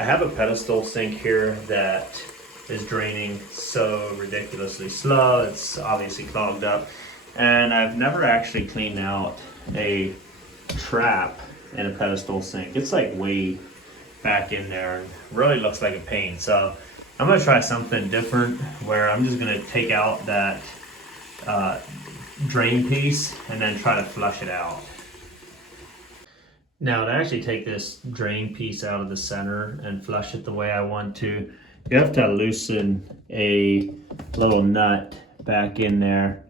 I have a pedestal sink here that is draining so ridiculously slow. It's obviously clogged up. And I've never actually cleaned out a trap in a pedestal sink. It's like way back in there and really looks like a pain. So I'm gonna try something different where I'm just gonna take out that drain piece and then try to flush it out. Now to actually take this drain piece out of the center and flush it the way I want to, you have to loosen a little nut back in there.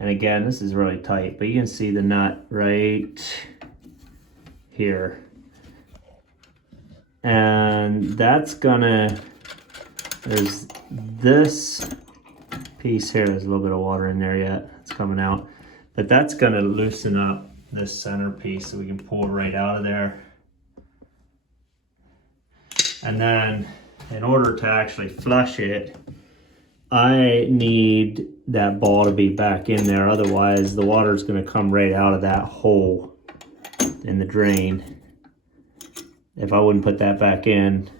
And again, this is really tight, but you can see the nut right here. And that's gonna, there's this piece here, there's a little bit of water in there yet, it's coming out. But that's gonna loosen up this center piece so we can pull it right out of there. And then in order to actually flush it, I need that ball to be back in there, otherwise the water is going to come right out of that hole in the drain. If I wouldn't put that back in,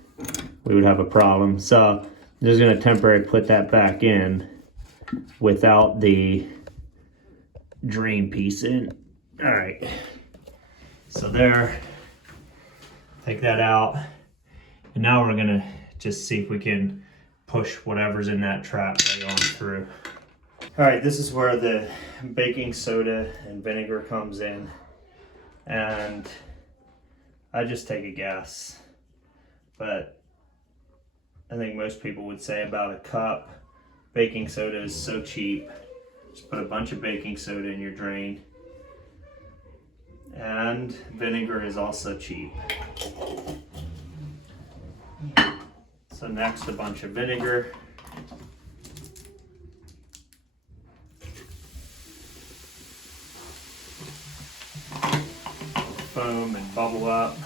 we would have a problem. So I'm just going to temporarily put that back in without the drain piece in. All right, so there, take that out, and now we're gonna just see if we can push whatever's in that trap right on through. All right, this is where the baking soda and vinegar comes in, and I just take a guess, but I think most people would say about a cup. Baking soda is so cheap. Just put a bunch of baking soda in your drain. And vinegar is also cheap. So next, a bunch of vinegar. Foam and bubble up.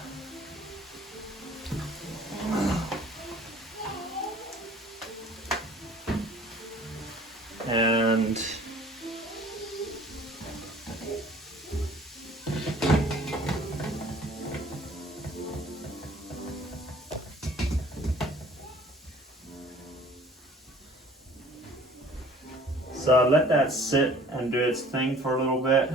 And so let that sit and do its thing for a little bit.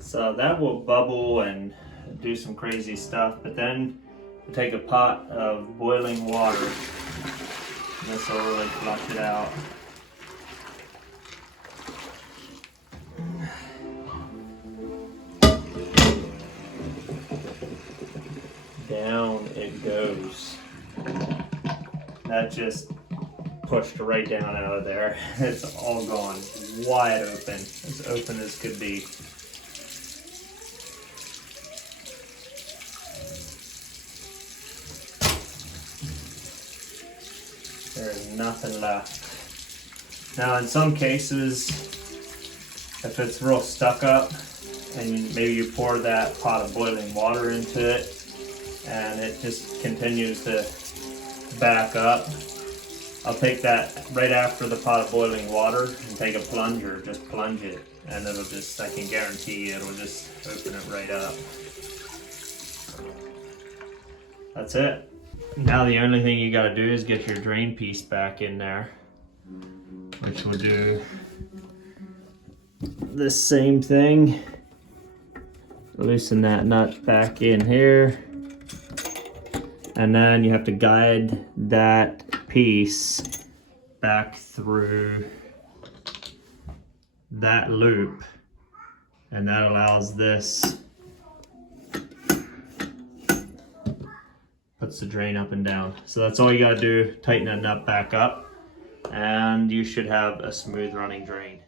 So that will bubble and do some crazy stuff, but then we'll take a pot of boiling water. This will really flush it out. Down it goes. That just pushed right down out of there. It's all gone, wide open, as open as could be. There's nothing left. Now in some cases, if it's real stuck up and maybe you pour that pot of boiling water into it and it just continues to back up, I'll take that right after the pot of boiling water and take a plunger, just plunge it, and it'll just, I can guarantee you, it'll just open it right up. That's it. Now the only thing you gotta do is get your drain piece back in there, which will do the same thing. Loosen that nut back in here, and then you have to guide that piece back through that loop, and that allows this, puts the drain up and down. So that's all you gotta do, tighten that nut back up, and you should have a smooth running drain.